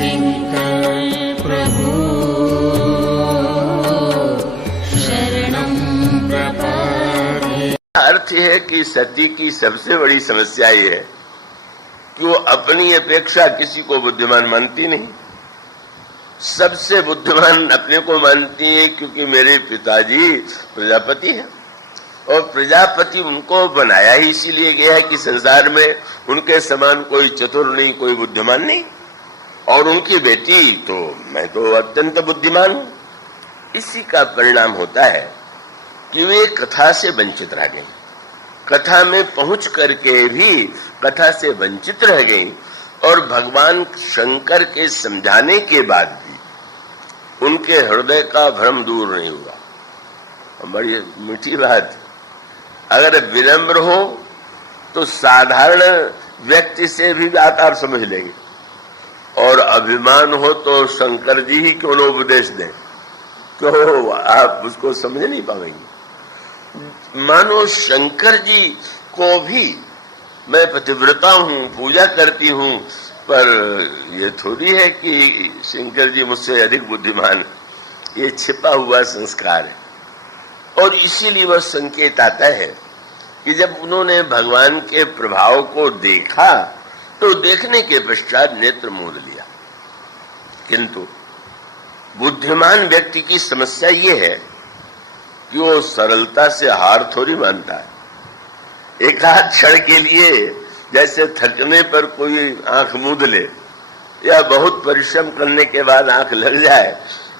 किंकर प्रभु शरणं प्रपद्ये। अर्थ है कि सती की सबसे बड़ी समस्या ये है कि वो अपनी अपेक्षा किसी को बुद्धिमान मानती नहीं। सबसे बुद्धिमान अपने को मानती है, क्योंकि मेरे पिताजी प्रजापति हैं और प्रजापति उनको बनाया ही इसीलिए गया है कि संसार में उनके समान कोई चतुर नहीं, कोई बुद्धिमान नहीं। और उनकी बेटी तो मैं तो अत्यंत बुद्धिमान हूं। इसी का परिणाम होता है कि वे कथा से वंचित रह गई, कथा में पहुंच करके भी कथा से वंचित रह गई और भगवान शंकर के समझाने के बाद भी उनके हृदय का भ्रम दूर नहीं हुआ। बड़ी मीठी बात, अगर विनम्र हो तो साधारण व्यक्ति से भी बात आप समझ लेंगे, और अभिमान हो तो शंकर जी ही क्यों न उपदेश दें, तो आप उसको समझ नहीं पाएंगे। मानो शंकर जी को भी मैं पतिव्रता हूं, पूजा करती हूं, पर ये थोड़ी है कि शंकर जी मुझसे अधिक बुद्धिमान। ये छिपा हुआ संस्कार है। और इसीलिए वह संकेत आता है कि जब उन्होंने भगवान के प्रभाव को देखा तो देखने के पश्चात नेत्र मूंद लिया। किंतु बुद्धिमान व्यक्ति की समस्या ये है कि वो सरलता से हार थोड़ी मानता है। एक आध क्षण के लिए जैसे थकने पर कोई आंख मूंद ले या बहुत परिश्रम करने के बाद आंख लग जाए,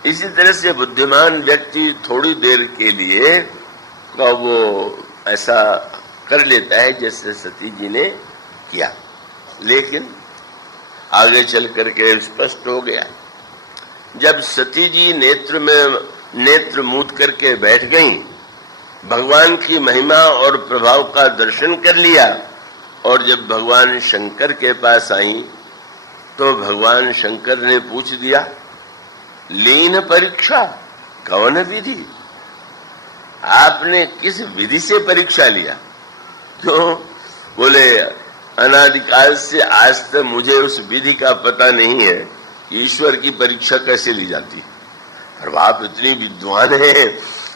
इसी तरह से बुद्धिमान व्यक्ति थोड़ी देर के लिए तो वो ऐसा कर लेता है जैसे सती जी ने किया। लेकिन आगे चल करके स्पष्ट हो गया, जब सती जी नेत्र मूंद करके बैठ गईं, भगवान की महिमा और प्रभाव का दर्शन कर लिया और जब भगवान शंकर के पास आई तो भगवान शंकर ने पूछ दिया, लीन परीक्षा कौन विधि? आपने किस विधि से परीक्षा लिया? क्यों? बोले अनादिकाल से आज तक मुझे उस विधि का पता नहीं है, ईश्वर की परीक्षा कैसे ली जाती। और आप इतनी विद्वान है,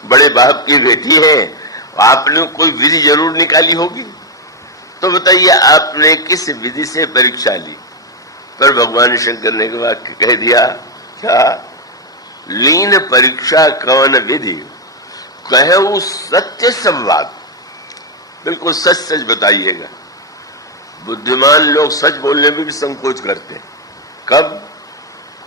बड़े बाप की बेटी है, आपने कोई विधि जरूर निकाली होगी, तो बताइए आपने किस विधि से परीक्षा ली? पर भगवान शंकर ने वाक्य कह दिया, क्या लीन परीक्षा कौन विधि, कहो सत्य संवाद। बिल्कुल सच सच बताइएगा। बुद्धिमान लोग सच बोलने में भी संकोच करते हैं। कब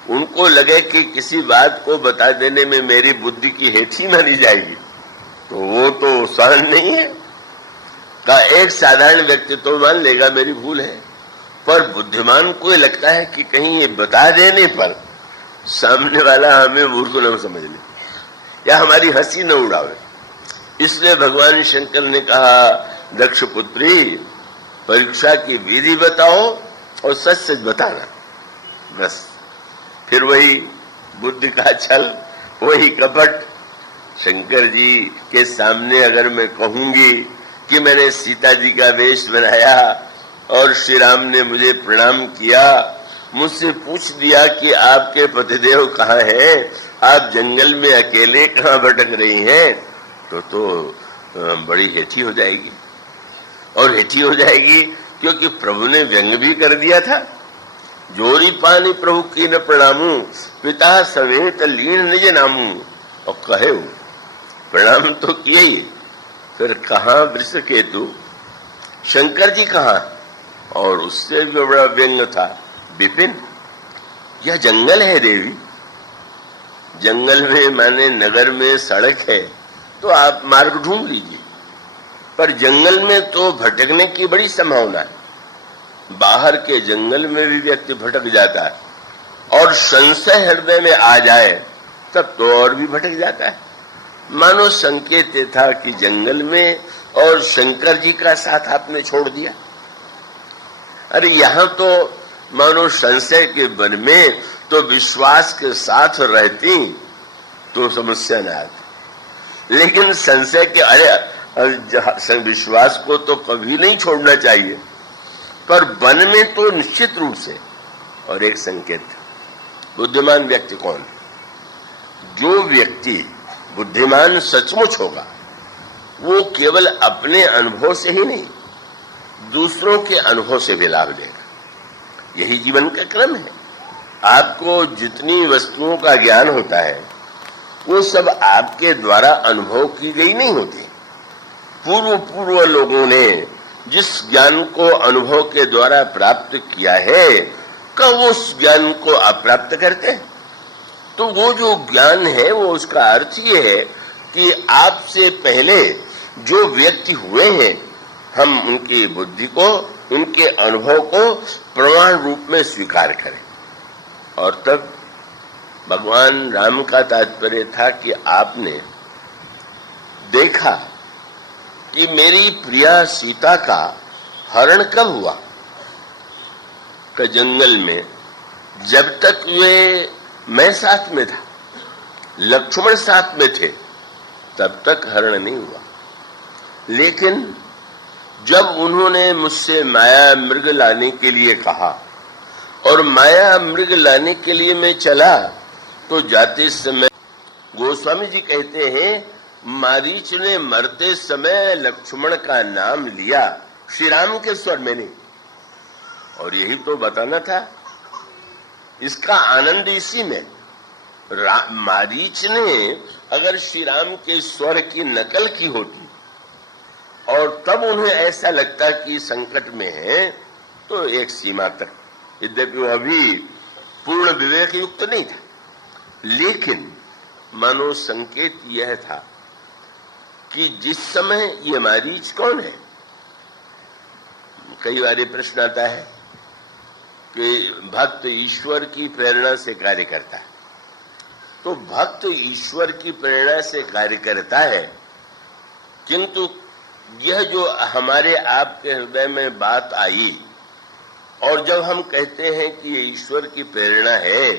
उनको लगे कि किसी बात को बता देने में मेरी बुद्धि की हेठी मानी जाएगी, तो वो तो सहन नहीं है। का एक साधारण व्यक्ति तो मान लेगा मेरी भूल है, पर बुद्धिमान को लगता है कि कहीं ये बता देने पर सामने वाला हमें मूर्ख न समझ ले या हमारी हंसी न उड़ावे। इसलिए भगवान शंकर ने कहा, दक्ष पुत्री परीक्षा की विधि बताओ और सच सच बताना। बस फिर वही बुद्धि का छल, वही कपट। शंकर जी के सामने अगर मैं कहूंगी कि मैंने सीता जी का वेश बनाया और श्री राम ने मुझे प्रणाम किया, मुझसे पूछ दिया कि आपके पतिदेव कहाँ हैं, आप जंगल में अकेले कहाँ भटक रही हैं, तो बड़ी हेठी हो जाएगी। और हेठी हो जाएगी क्योंकि प्रभु ने व्यंग भी कर दिया था, जोरी पानी प्रभु की न प्रणामू, पिता समेत लीन निज नामू। और कहे प्रणाम तो किए ही, फिर कहाँ वृषकेतु, शंकर जी कहाँ? और उससे भी बड़ा व्यंग था, विपिन यह जंगल है देवी। जंगल में माने नगर में सड़क है तो आप मार्ग ढूंढ लीजिए, पर जंगल में तो भटकने की बड़ी संभावना है। बाहर के जंगल में भी व्यक्ति भटक जाता है और संशय हृदय में आ जाए तब तो और भी भटक जाता है। मानो संकेत था कि जंगल में और शंकर जी का साथ आपने छोड़ दिया। अरे यहां तो मानो संशय के वन में तो विश्वास के साथ रहती तो समस्या न आती, लेकिन संशय के विश्वास को तो कभी नहीं छोड़ना चाहिए, पर वन में तो निश्चित रूप से। और एक संकेत, बुद्धिमान व्यक्ति कौन है? जो व्यक्ति बुद्धिमान सचमुच होगा वो केवल अपने अनुभव से ही नहीं, दूसरों के अनुभव से भी लाभ लेगा। यही जीवन का क्रम है। आपको जितनी वस्तुओं का ज्ञान होता है वो सब आपके द्वारा अनुभव की गई नहीं होती। पूर्व लोगों ने जिस ज्ञान को अनुभव के द्वारा प्राप्त किया है, कब वो उस ज्ञान को आप प्राप्त करते हैं? तो वो जो ज्ञान है वो उसका अर्थ ये है कि आपसे पहले जो व्यक्ति हुए हैं, हम उनकी बुद्धि को, उनके अनुभव को प्रमाण रूप में स्वीकार करें। और तब भगवान राम का तात्पर्य था कि आपने देखा कि मेरी प्रिया सीता का हरण कब हुआ? कि जंगल में जब तक मैं साथ में था, लक्ष्मण साथ में थे, तब तक हरण नहीं हुआ। लेकिन जब उन्होंने मुझसे माया मृग लाने के लिए कहा और माया मृग लाने के लिए मैं चला, तो जाते समय गोस्वामी जी कहते हैं मारीच ने मरते समय लक्ष्मण का नाम लिया, श्री राम के स्वर में नहीं। और यही तो बताना था, इसका आनंद इसी में। मारीच ने अगर श्री राम के स्वर की नकल की होती और तब उन्हें ऐसा लगता कि संकट में है, तो एक सीमा तक, यद्यपि वह अभी पूर्ण विवेक युक्त नहीं था, लेकिन मानो संकेत यह था कि जिस समय ये मारीच कौन है? कई बार प्रश्न आता है कि भक्त ईश्वर की प्रेरणा से कार्य करता है। तो भक्त ईश्वर की प्रेरणा से कार्य करता है, किंतु यह जो हमारे आपके हृदय में बात आई और जब हम कहते हैं कि ये ईश्वर की प्रेरणा है,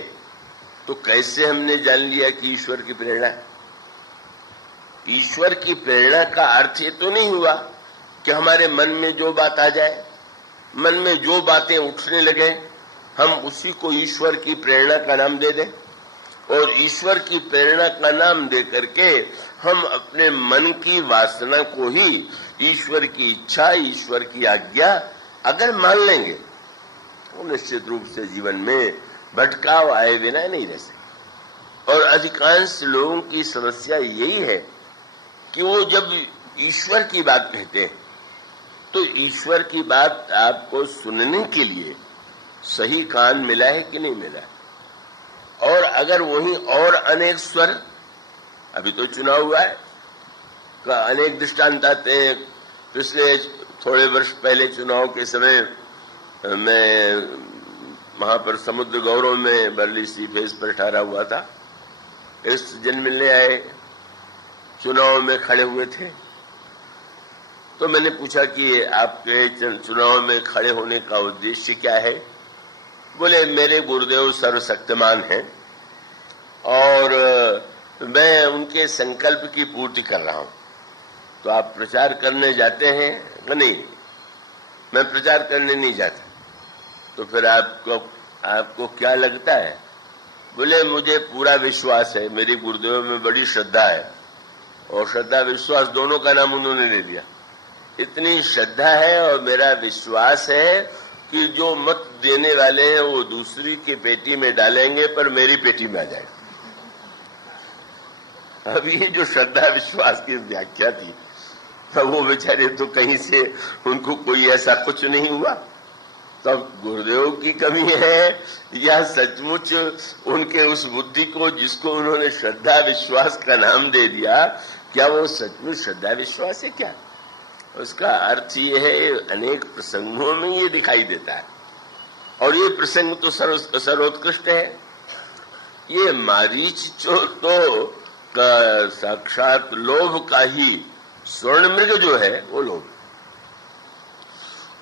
तो कैसे हमने जान लिया कि ईश्वर की प्रेरणा है? ईश्वर की प्रेरणा का अर्थ ये तो नहीं हुआ कि हमारे मन में जो बात आ जाए, मन में जो बातें उठने लगे, हम उसी को ईश्वर की प्रेरणा का नाम दे दें और ईश्वर की प्रेरणा का नाम दे करके हम अपने मन की वासना को ही ईश्वर की इच्छा, ईश्वर की आज्ञा अगर मान लेंगे तो निश्चित रूप से जीवन में भटकाव आए बिना नहीं रह सकते। और अधिकांश लोगों की समस्या यही है कि वो जब ईश्वर की बात कहते हैं तो ईश्वर की बात आपको सुनने के लिए सही कान मिला है कि नहीं मिला? और अगर वही और अनेक स्वर, अभी तो चुनाव हुआ है, का अनेक दृष्टांत आते हैं। पिछले थोड़े वर्ष पहले चुनाव के समय मैं वहां पर समुद्र गौरव में बरली सी फेस पर ठहरा हुआ था। इस जन मिलने आए, चुनाव में खड़े हुए थे, तो मैंने पूछा कि आपके चुनाव में खड़े होने का उद्देश्य क्या है? बोले मेरे गुरुदेव सर्वशक्तिमान हैं और मैं उनके संकल्प की पूर्ति कर रहा हूं। तो आप प्रचार करने जाते हैं? नहीं, मैं प्रचार करने नहीं जाता। तो फिर आपको क्या लगता है? बोले मुझे पूरा विश्वास है, मेरे गुरुदेव में बड़ी श्रद्धा है। और श्रद्धा विश्वास दोनों का नाम उन्होंने ले लिया। इतनी श्रद्धा है और मेरा विश्वास है कि जो मत देने वाले हैं वो दूसरी की पेटी में डालेंगे पर मेरी पेटी में आ जाएगा। अब ये जो श्रद्धा विश्वास की व्याख्या थी, तो वो बेचारे तो कहीं से उनको कोई ऐसा कुछ नहीं हुआ। तब गुरुदेव की कमी है या सचमुच उनके उस बुद्धि को जिसको उन्होंने श्रद्धा विश्वास का नाम दे दिया, क्या वो सचमुच श्रद्धा विश्वास है क्या? उसका अर्थ ये है, अनेक प्रसंगों में ये दिखाई देता है और ये प्रसंग तो सर्वोत्कृष्ट है। ये मारीच तो साक्षात लोभ का ही स्वर्ण मृग जो है वो लोभ,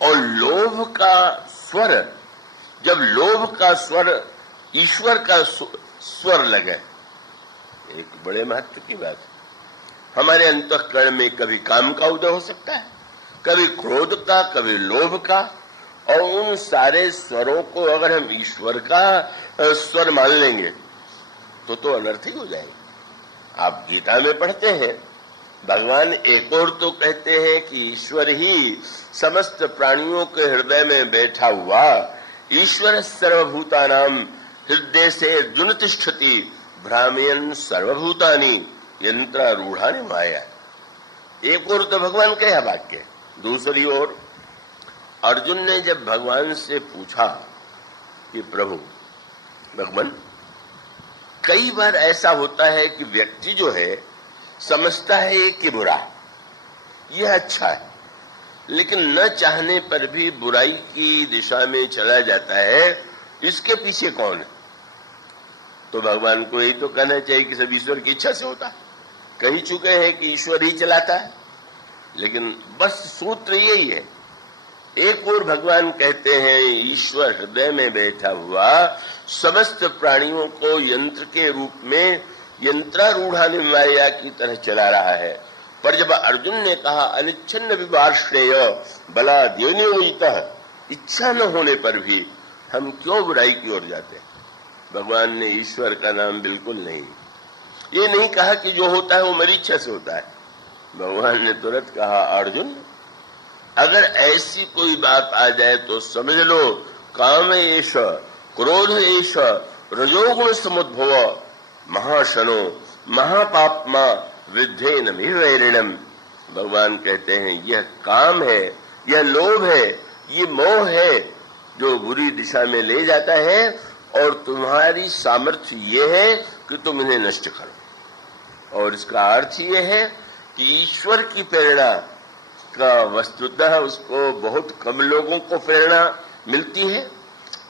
और लोभ का स्वर, जब लोभ का स्वर ईश्वर का स्वर लगे, एक बड़े महत्व की बात है। हमारे अंतःकरण में कभी काम का उदय हो सकता है, कभी क्रोध का, कभी लोभ का, और उन सारे स्वरों को अगर हम ईश्वर का स्वर मान लेंगे तो अनर्थ ही हो जाएंगे। आप गीता में पढ़ते हैं, भगवान एक और तो कहते हैं कि ईश्वर ही समस्त प्राणियों के हृदय में बैठा हुआ, ईश्वर सर्वभूतानाम हृदय से अर्जुन तिष्ठति भ्रामयन् सर्वभूतानि यंत्रारूढ़ानि माया। एक और तो भगवान का यह वाक्य, दूसरी ओर अर्जुन ने जब भगवान से पूछा कि प्रभु भगवान, कई बार ऐसा होता है कि व्यक्ति जो है समझता है कि बुरा यह अच्छा है, लेकिन न चाहने पर भी बुराई की दिशा में चला जाता है। इसके पीछे कौन है? तो भगवान को यही तो कहना चाहिए कि सब ईश्वर की इच्छा से होता है। कही चुके हैं कि ईश्वर ही चलाता है, लेकिन बस सूत्र यही है। एक और भगवान कहते हैं ईश्वर हृदय में बैठा हुआ समस्त प्राणियों को यंत्र के रूप में यंत्रारूढ़ानि माया की तरह चला रहा है। पर जब अर्जुन ने कहा अनिच्छन्न विवाश्रेय बलाद्योनियोजितः, इच्छा न होने पर भी हम क्यों बुराई की ओर जाते हैं? भगवान ने ईश्वर का नाम बिल्कुल नहीं, ये नहीं कहा कि जो होता है वो मेरी इच्छा से होता है। भगवान ने तुरंत कहा अर्जुन, अगर ऐसी कोई बात आ जाए तो समझ लो काम एष क्रोध एष रजोगुण समुद्भव महाशनो महापापमा विद्धेन वैरिणम। भगवान कहते हैं यह काम है, यह लोभ है, ये मोह है जो बुरी दिशा में ले जाता है, और तुम्हारी सामर्थ्य ये है कि तुम इन्हें नष्ट करो। और इसका अर्थ ये है कि ईश्वर की प्रेरणा का वस्तुतः उसको बहुत कम लोगों को प्रेरणा मिलती है,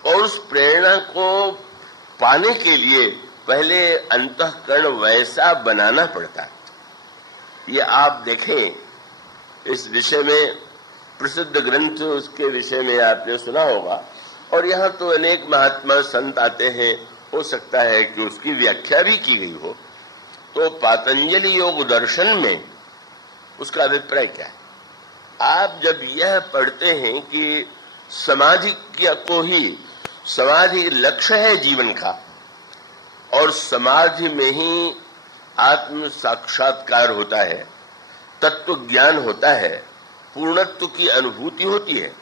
और उस प्रेरणा को पाने के लिए पहले अंतःकरण वैसा बनाना पड़ता है। ये आप देखें, इस विषय में प्रसिद्ध ग्रंथ उसके विषय में आपने सुना होगा, और यहाँ तो अनेक महात्मा संत आते हैं, हो सकता है कि उसकी व्याख्या भी की गई हो। तो पातंजलि योग दर्शन में उसका अभिप्राय क्या है? आप जब यह पढ़ते हैं कि समाधि को ही, समाधि लक्ष्य है जीवन का, और समाधि में ही आत्म साक्षात्कार होता है, तत्व ज्ञान होता है, पूर्णत्व की अनुभूति होती है,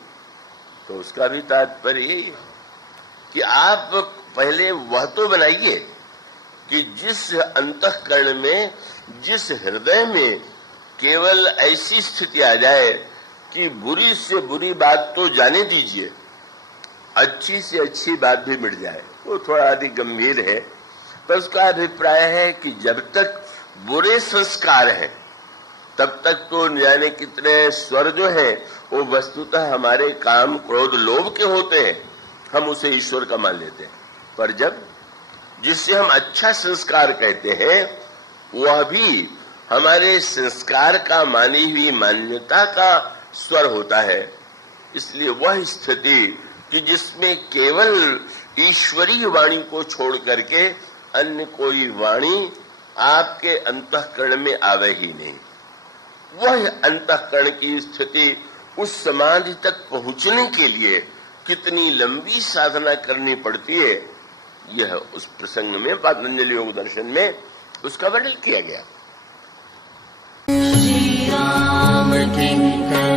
तो उसका भी तात्पर्य यही है कि आप पहले वह तो बनाइए कि जिस अंतःकरण में, जिस हृदय में केवल ऐसी स्थिति आ जाए कि बुरी से बुरी बात तो जाने दीजिए, अच्छी से अच्छी बात भी मिट जाए। वो थोड़ा अधिक गंभीर है, पर उसका अभिप्राय है कि जब तक बुरे संस्कार हैं तब तक तो जाने कितने स्वर जो हैं वो वस्तुतः हमारे काम क्रोध लोभ के होते हैं, हम उसे ईश्वर का मान लेते हैं। पर जब जिससे हम अच्छा संस्कार कहते हैं वह भी हमारे संस्कार का मानी हुई मान्यता का स्वर होता है, इसलिए वह स्थिति कि जिसमें केवल ईश्वरीय वाणी को छोड़ करके अन्य कोई वाणी आपके अंतःकरण में आवे ही नहीं, वह अंतःकरण की स्थिति, उस समाधि तक पहुंचने के लिए कितनी लंबी साधना करनी पड़ती है, यह उस प्रसंग में पातंजलि योग दर्शन में उसका वर्णन किया गया। श्री राम किंकर